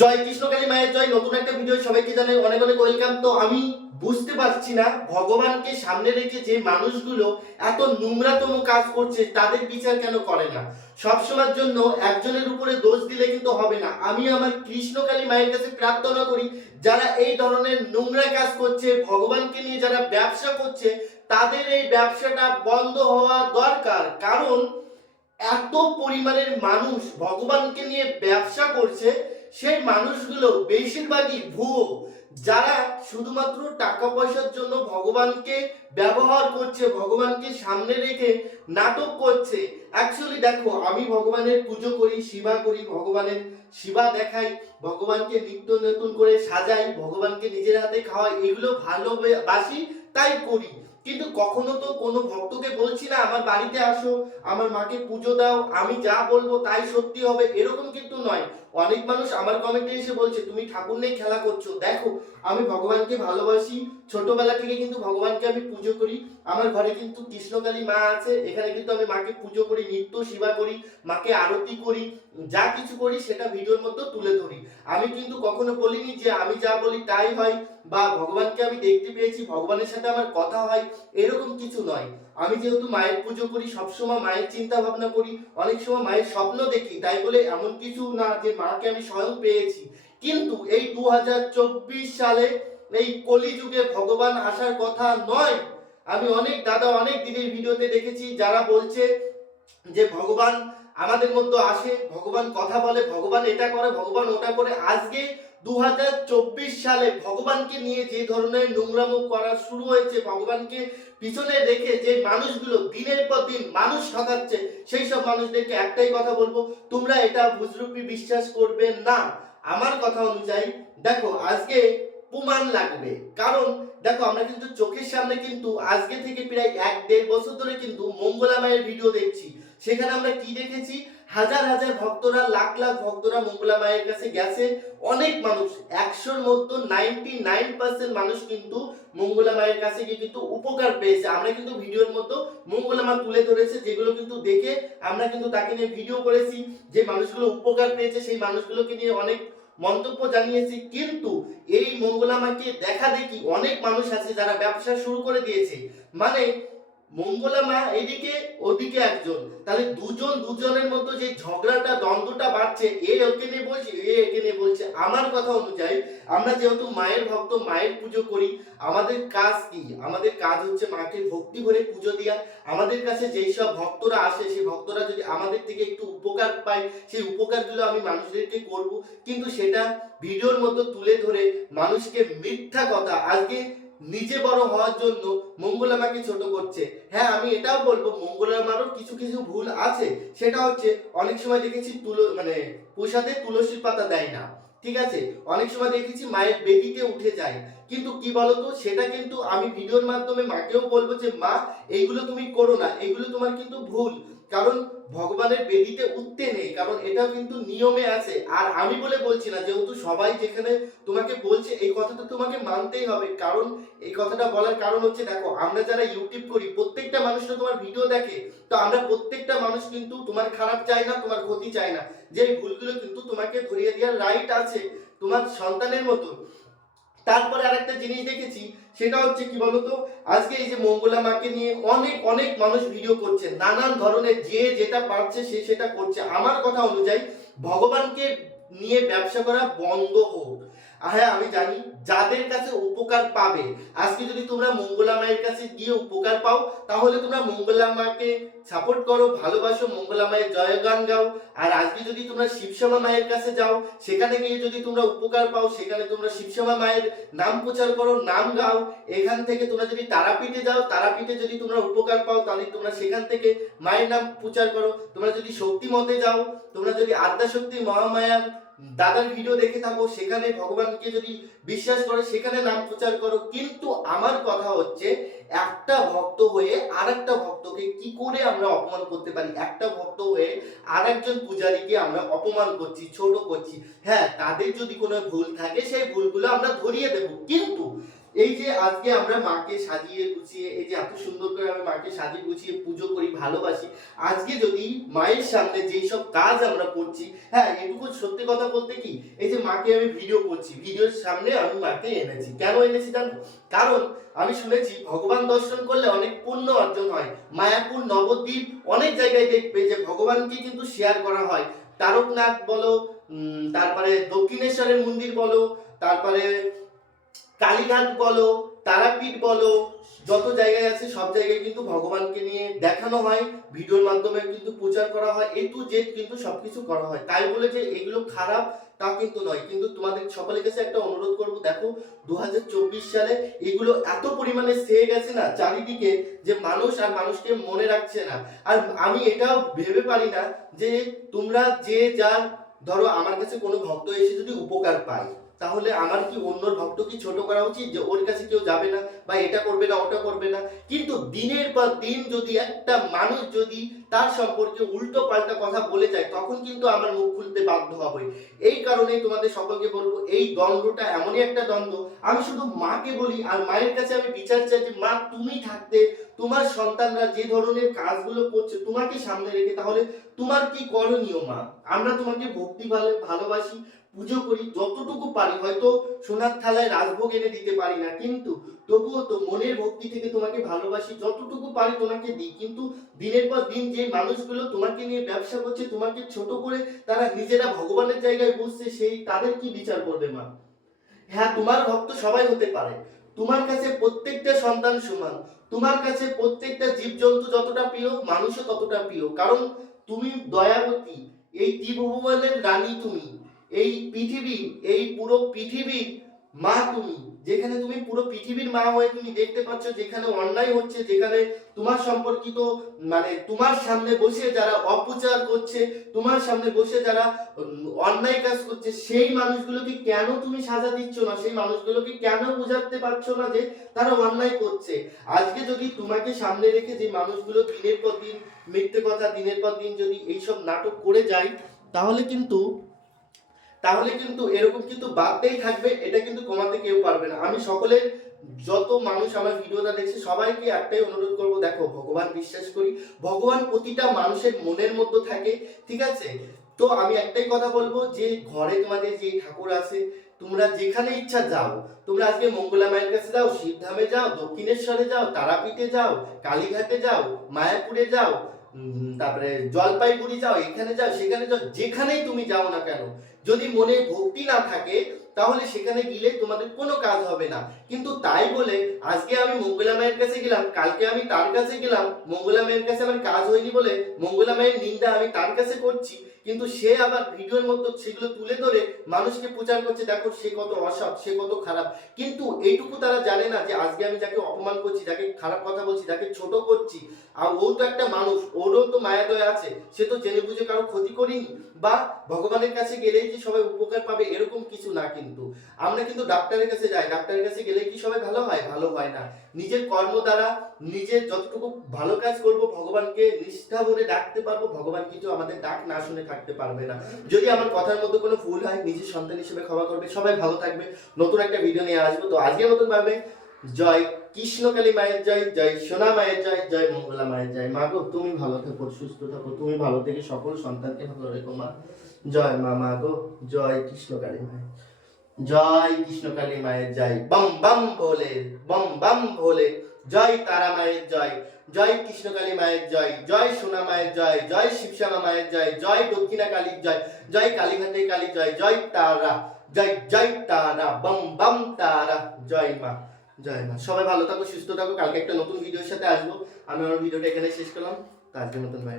জয় কৃষ্ণকালী মায়ের জয়, নতুন একটা ভিডিও সবাইকে জানাই অনেক অনেক ওয়েলকাম তো আমি বুঝতে পারছি না ভগবানকে সামনে রেখে যে মানুষগুলো এত নোংরাতম কাজ করছে, তাদের বিচার কেন করে না? সবসময়ের জন্য একজনের উপরে দোষ দিলে কিন্তু হবে না। আমি আমার কৃষ্ণকালী মায়ের কাছে প্রার্থনা করি, যারা এই ধরনের নোংরা কাজ করছে, ভগবানকে নিয়ে যারা ব্যবসা করছে, তাদের এই ব্যবসাটা বন্ধ হওয়া দরকার। কারণ এত পরিমাণের মানুষ ভগবানকে নিয়ে ব্যবসা করছে সেই মানুষগুলো বেশিরভাগই ভুয়ো, যারা শুধুমাত্র টাকা পয়সার জন্য ভগবানকে ব্যবহার করছে, ভগবানকে সামনে রেখে নাটক করছে। অ্যাকচুয়ালি দেখো, আমি ভগবানের পুজো করি, সেবা করি, ভগবানের সেবা দেখাই, ভগবানকে নিত্য নতুন করে সাজাই, ভগবানকে নিজের হাতে খাওয়াই, এগুলো ভালোবাসি, তাই করি। কিন্তু কখনো তো কোনো ভক্তকে বলছি না, আমার বাড়িতে আসো, আমার মাকে পুজো দাও, আমি যা বলব তাই সত্যি হবে, এরকম কিন্তু নয়। অনেক মানুষ আমার কমেন্টে এসে বলছে, তুমি ঠাকুর নিয়ে খেলা করছ। দেখো, আমি ভগবানকে ভালোবাসি। ছোটবেলা থেকে কিন্তু ভগবানকে আমি পুজো করি। আমার ঘরে কিন্তু কৃষ্ণকালী মা আছে। এখানে কিন্তু আমি মাকে পুজো করি, নিত্য সেবা করি, মাকে আরতি করি, যা কিছু করি সেটা ভিডিওর মধ্যে তুলে ধরি। আমি কিন্তু কখনো বলিনি যে আমি যা বলি তাই হয় বা ভগবানকে আমি দেখতে পেয়েছি, ভগবানের সাথে আমার কথা হয়, এরকম কিছু নয়। আমি যেহেতু মায়ের পুজো করি, সবসময় মায়ের চিন্তা ভাবনা করি, অনেক সময় মায়ের স্বপ্ন দেখি, তাই বলে এমন কিছু না যে মাকে আমি স্বয়ং পেয়েছি। কিন্তু এই দু সালে এই কলিযুগে ভগবান আসার কথা নয়। আমি অনেক দাদা অনেক দিনের ভিডিওতে দেখেছি, যারা বলছে যে ভগবান আমাদের মধ্যে আসে, ভগবান কথা বলে, ভগবান এটা করে, ভগবান ওটা করে। আজকে দু হাজার চব্বিশ সালে ভগবানকে নিয়ে যে ধরনের নোংরামো করা শুরু হয়েছে, ভগবানকে পিছনে রেখে যে মানুষগুলো দিনের পর দিন মানুষ ঠকাচ্ছে, সেই সব মানুষদেরকে একটাই কথা বলব, তোমরা এটা বুজরুপি বিশ্বাস করবে না। আমার কথা অনুযায়ী, দেখো, আজকে প্রমাণ লাগবে। কারণ, দেখো, আমরা কিন্তু চোখের সামনে কিন্তু আজকে থেকে প্রায় এক দেড় বছর ধরে কিন্তু মঙ্গলা মায়ের ভিডিও দেখছি। সেখানে আমরা কি দেখেছি? হাজার হাজার ভক্তরা, লাখ লাখ ভক্তরা মঙ্গলা মায়ের কাছে গেছে। অনেক মানুষ, একশোর মধ্যে নাইনটি নাইন পার্সেন্ট মানুষ কিন্তু মঙ্গলা মায়ের কাছে গিয়ে কিন্তু উপকার পেয়েছে। আমরা কিন্তু ভিডিওর মতো মঙ্গলা মা তুলে ধরেছে, যেগুলো কিন্তু দেখে আমরা কিন্তু তাকে নিয়ে ভিডিও করেছি, যে মানুষগুলো উপকার পেয়েছে, সেই মানুষগুলোকে নিয়ে অনেক মন্তব্য জানিয়েছি। কিন্তু এই মঙ্গলামাকে দেখা দেখি অনেক মানুষ আছে যারা ব্যবসা শুরু করে দিয়েছে। মানে মঙ্গলা মা এদিকে, ওদিকে একজন। তাহলে দুজন দুজনের মধ্যে যে ঝগড়াটা, দ্বন্দ্বটা বাড়ছে, এ ওকে নিয়ে বলছে, এ একে নিয়ে বলছে, আমার কথা অনুযায়ী আমরা যেহেতু মায়ের ভক্ত, মায়ের পুজো করি, আমাদের কাজ কি? আমাদের কাজ হচ্ছে মাকে ভক্তি ভরে পুজো দেওয়া আমাদের কাছে যেই সব ভক্তরা আসে, সেই ভক্তরা যদি আমাদের থেকে একটু উপকার পায়, সেই উপকারগুলো আমি মানুষদেরকে করব। কিন্তু সেটা ভিডিওর মধ্যে তুলে ধরে মানুষকে মিথ্যা কথা, আজকে নিজে বড় হওয়ার জন্য মঙ্গলামাকে ছোট করছে। হ্যাঁ আমি এটাও বলব মঙ্গলামারও কিছু কিছু ভুল আছে। সেটা হচ্ছে, অনেক সময় দেখেছি তুলো মানে প্রসাদে তুলসীর পাতা দেয় না। ঠিক আছে? অনেক সময় দেখেছি মায়ের বেদিতে উঠে যায়। কিন্তু কি বলতো, সেটা কিন্তু আমি ভিডিওর মাধ্যমে মাকেও বলব যে, মা, এইগুলো তুমি করো না। এগুলো তোমার কিন্তু ভুল। কারণ ভগবানের বেদিতে উঠতে নেই, কারণ এটাও কিন্তু নিয়মে আছে। আর আমি বলে বলছি না, যেহেতু সবাই যেখানে তোমাকে বলছে, এই কথাটা তোমাকে মানতেই হবে। কারণ, এই কথাটা বলার কারণ হচ্ছে, দেখো, আমরা যারা ইউটিউব করি, প্রত্যেকটা মানুষ তো তোমার ভিডিও দেখে। তো আমরা প্রত্যেকটা মানুষ কিন্তু তোমার খারাপ চাই না, তোমার ক্ষতি চাই না। যে ভুলগুলো কিন্তু তোমাকে ধরিয়ে দেওয়ার রাইট আছে তোমার সন্তানের মতো তারপরে আরেকটা জিনিস দেখেছি, সেটা হচ্ছে কি বলতো? আজকে এই যে মঙ্গলা মাকে নিয়ে অনেক অনেক মানুষ ভিডিও করছে, নানান ধরনের যে যেটা পারছে সে সেটা করছে। আমার কথা অনুযায়ী ভগবানকে নিয়ে ব্যবসা করা বন্ধ হোক। হ্যাঁ আমি জানি যাদের কাছে উপকার পাবে। আজকে যদি তোমরা মঙ্গলা মায়ের কাছে গিয়ে উপকার পাও, তাহলে তোমরা মঙ্গলা মাকে সাপোর্ট করো, ভালোবাসো, মঙ্গলা মায়ের জয়গান গাও। আর আজকে যদি তোমরা শিবশ্যামা মায়ের কাছে যাও, সেখানে গিয়ে যদি তোমরা উপকার পাও, সেখানে তোমরা শিবশ্যামা মায়ের নাম প্রচার করো, নাম গাও। এখান থেকে তোমরা যদি তারাপীঠে যাও, তারাপীঠে যদি তোমরা উপকার পাও, তাহলে তোমরা সেখান থেকে মায়ের নাম প্রচার করো। তোমরা যদি শক্তি মতে যাও, তোমরা যদি আদ্যা শক্তি মহামায়ার দাদার ভিডিও দেখে থাকো, সেখানে ভগবানকে যদি বিশ্বাস করে, সেখানে নাম প্রচার করো। কিন্তু আমার কথা হচ্ছে, একটা ভক্ত হয়ে আর একটা ভক্তকে কি করে আমরা অপমান করতে পারি? একটা ভক্ত হয়ে আর একজন পূজারীকে আমরা অপমান করছি, ছোট করছি। হ্যাঁ তাদের যদি কোনো ভুল থাকে, সেই ভুলগুলো আমরা ধরিয়ে দেব। কিন্তু এই যে আজকে আমরা মাকে সাজিয়ে গুছিয়ে, এই যে এত সুন্দর করে আমি মাকে সাজিয়ে গুছিয়ে পুজো করি, ভালোবাসি, আজকে যদি মায়ের সামনে যেই সব কাজ আমরা করছি হ্যাঁ এটুকু সত্যি কথা বলতে কি, এই যে মাকে আমি ভিডিও করছি ভিডিওর সামনে আমি মাকে এনেছি। কেন এনেছি জানো? কারণ আমি শুনেছি ভগবান দর্শন করলে অনেক পুণ্য অর্জন হয়। মায়াপুর নবদ্বীপ অনেক জায়গায় দেখবে যে ভগবানকে কিন্তু শেয়ার করা হয়। তারকনাথ বলো তারপরে দক্ষিণেশ্বরের মন্দির বলো, তারপরে কালীঘাট বলো, তারাপীঠ বলো, যত জায়গায় আছে সব জায়গায় কিন্তু ভগবানকে নিয়ে দেখানো হয়, ভিডিওর মাধ্যমে কিন্তু প্রচার করা হয় এ টু জেড কিন্তু সবকিছু করা হয়। তাই বলে যে এগুলো খারাপ, তা কিন্তু নয়। কিন্তু তোমাদের সকলের কাছে একটা অনুরোধ করব, দেখো দু হাজার চব্বিশ সালে এগুলো এত পরিমাণে সেয়ে গেছে না, চারিদিকে যে মানুষ আর মানুষকে মনে রাখছে না। আর আমি এটাও ভেবে পারি না যে তোমরা যে যার, ধরো, আমার কাছে কোনো ভক্ত এসে যদি উপকার পায়। তাহলে আমার কি অন্যর ভক্ত কি ছোট করা উচিত যে ওর কাছে কেউ যাবে না বা এটা করবে না, ওটা করবে না? কিন্তু দিনের পর দিন যদি একটা মানুষ যদি তার সম্পর্কে উল্টো পাল্টা কথা বলে যায়, তখন কিন্তু আমার মুখ খুলতে বাধ্য হবে। এই কারণে তোমাদের সকলকে বলব, এই দ্বন্দ্বটা এমনই একটা দ্বন্দ্ব। আমি শুধু মাকে বলি আর মায়ের কাছে আমি বিচার চাই যে, মা, তুমি থাকতে, তোমার সন্তানরা যে ধরনের কাজগুলো করছে, তোমাকে সামনে রেখে তাহলে তোমার কি করণীয়, মা? আমরা তোমাকে ভক্তি ভালো, ভালোবাসি পুজো করি, যতটুকু পারি, হয়তো সোনার থালায় রাজভোগ এনে দিতে পারি না, কিন্তু তবুও তো মনের ভক্তি থেকে তোমাকে ভালোবাসি, যতটুকু পারি তোমাকে দিই। কিন্তু দিনের পর দিন যে মানুষগুলো তোমাকে নিয়ে ব্যবসা করছে, তোমাকে ছোট করে তারা নিজেরা ভগবানের জায়গায় বসছে, সেই তাদের কি বিচার করবে মা? হ্যাঁ তোমার ভক্ত সবাই হতে পারে। তোমার কাছে প্রত্যেকটা সন্তান সমান। তোমার কাছে প্রত্যেকটা জীবজন্তু যতটা প্রিয়, মানুষও ততটা প্রিয়। কারণ তুমি দয়াবতী, এই ত্রিভুবনের রানী তুমি। এই পৃথিবী, এই পুরো পৃথিবীর মা তুমি। যেখানে তুমি পুরো পৃথিবীর মা হয়ে তুমি দেখতে পাচ্ছ, যেখানে অন্যায় হচ্ছে, যেখানে তোমার সম্পর্কিত মানে তোমার সামনে বসে যারা অপচার করছে, তোমার সামনে বসে যারা অন্যায় কাজ করছে, সেই মানুষগুলোকে কেন তুমি সাজা দিচ্ছ না? সেই মানুষগুলোকে কেন বোঝাতে পারছ না যে তারা অন্যায় করছে? আজকে যদি তোমাকে সামনে রেখে যে মানুষগুলো দিনের পর দিন মিথ্যে কথা, দিনের পর দিন যদি এইসব নাটক করে যায়, তাহলে কিন্তু তাহলে কিন্তু এরকম কিন্তু বাদতেই থাকবে, এটা কিন্তু কমাতে কেউ পারবে না। আমি সকলের যত মানুষ আমার ভিডিওটা দেখছে, সবাইকে একটাই অনুরোধ করব, দেখো, ভগবান বিশ্বাস করি, ভগবান প্রতিটা মানুষের মনের মধ্যে থাকে, ঠিক আছে? তো আমি একটাই কথা বলব, যে ঘরে তোমাদের যে ঠাকুর আছে, তোমরা যেখানে ইচ্ছা যাও, তোমরা আজকে মঙ্গলা মায়ের কাছে যাও, শিবধামে যাও, দক্ষিণেশ্বরে যাও, তারাপীঠে যাও, কালীঘাটে যাও, মায়াপুরে যাও তারপরে জলপাইগুড়ি যাও, এখানে যাও, সেখানে যাও, যেখানেই তুমি যাও না কেন, যদি মনে ভক্তি না থাকে, তাহলে সেখানে গেলে তোমাদের কোনো কাজ হবে না। কিন্তু তাই বলে আজকে আমি মঙ্গলা মায়ের কাছে গেলাম, কালকে আমি তার কাছে গেলাম, মঙ্গলা মায়ের কাছে আমার কাজ হয়নি বলে মঙ্গলা মায়ের নিন্দা আমি তার কাছে করছি। কিন্তু সে আবার ভিডিওর মধ্যে সেগুলো তুলে ধরে মানুষকে প্রচার করছে, দেখো সে কত অসৎ, সে কত খারাপ। কিন্তু এইটুকু তারা জানে না যে আজকে আমি যাকে অপমান করছি, যাকে খারাপ কথা বলছি, যাকে ছোট করছি, আর ও তো একটা মানুষ, ওরও তো মায়া দয়া আছে, সে তো জেনে বুঝে কারও ক্ষতি করিনি। বা ভগবানের কাছে গেলেই যে সবাই উপকার পাবে, এরকম কিছু না কিন্তু। আমরা কিন্তু ডাক্তারের কাছে যাই, ডাক্তারের কাছে গেলে কি সবাই ভালো হয়? ভালো হয় না। নিজের কর্ম দ্বারা নিজের যতটুকু ভালো কাজ করব, ভগবানকে নিষ্ঠা ভরে ডাকতে পারব, ভগবান কিন্তু আমাদের ডাক না শুনে থাকতে পারবে না। যদি আমার কথার মধ্যে কোনো ভুল হয়, নিজের সন্তান হিসেবে ক্ষমা করবে, সবাই ভালো থাকবে। নতুন একটা ভিডিও নিয়ে আসব। তো আজকের মতন ভাবে জয় কৃষ্ণকালী মায়ের জয় জয় সোনা মায়ের জয় জয় মঙ্গলা মায়ের জয়। মা গো, তুমি ভালো থাকো, সুস্থ থাকো। তুমি ভালো থেকে সকল সন্তানকে ভালো রেখো, মা। জয় মা মা গো, জয় কৃষ্ণকালী মায়ের জয়। কৃষ্ণকালী মায়ের জয়। বম বম ভোলে বম বম ভোলে জয় তারা মায়ের জয় জয় কৃষ্ণকালী মায়ের জয় জয় সোনা মায়ের জয় জয় শিবশ্যামা মায়ের জয় জয় দক্ষিণা কালীর জয় জয় কালীঘাটে কালী জয় জয় তারা, জয় জয় তারা, বম বম তারা, জয় মা জয় মা। সবাই ভালো থাকো, সুস্থ থাকো, কালকে একটা নতুন ভিডিওর সাথে আসব। আমি আমার ভিডিওটা এখানে শেষ করলাম। তার জন্য বাই